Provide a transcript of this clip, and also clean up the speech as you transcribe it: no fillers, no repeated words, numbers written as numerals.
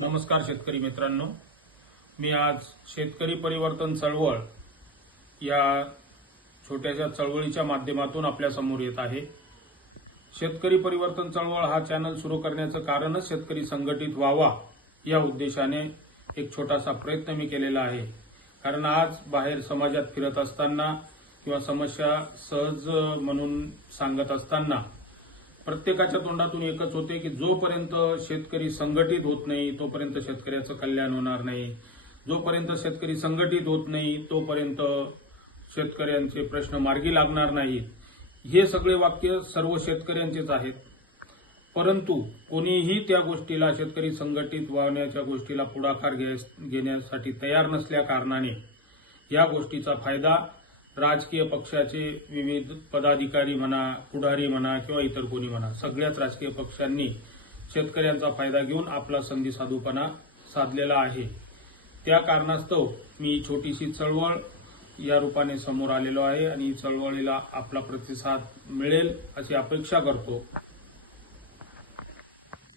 नमस्कार शेतकरी मित्रांनो, मी आज शेतकरी परिवर्तन चळवळ या छोट्याशा चळवळीच्या माध्यमातून आपल्या समोर येत आहे। शेतकरी परिवर्तन चळवळ हा चॅनल सुरू करण्याचं कारणच शेतकरी संघटित व्हावा या उद्देशाने एक छोटासा प्रयत्न मी केलेला आहे। कारण आज बाहेर समाजात फिरत असताना किंवा समस्या सहज म्हणून सांगत असताना प्रत्येकाच्या तोंडातून एकच होते की जोपर्यंत शेतकरी संघटित होत नाही तोपर्यंत शेतकऱ्याचं कल्याण होणार नाही, जोपर्यंत शेतकरी संघटित होत नाही तोपर्यंत शेतकऱ्यांचे प्रश्न मार्गी लागणार नाहीत। हे सगळे वाक्य सर्व शेतकऱ्यांचेच आहेत, परंतु कोणीही त्या गोष्टीला शेतकरी संघटित व्हावण्याच्या गोष्टीला पुढाकार घेण्यासाठी तयार नसल्या कारणाने या गोष्टीचा फायदा राजकीय पक्षाचे विविध पदाधिकारी म्हणा, पुढारी म्हणा किंवा इतर कोणी म्हणा, सगळ्याच राजकीय पक्षांनी शेतकऱ्यांचा फायदा घेऊन आपला संधी साधूपणा साधलेला आहे। त्या कारणास्तव मी छोटीशी चळवळ या रूपाने समोर आलेलो आहे आणि चळवळीला आपला प्रतिसाद मिळेल अशी अपेक्षा करतो।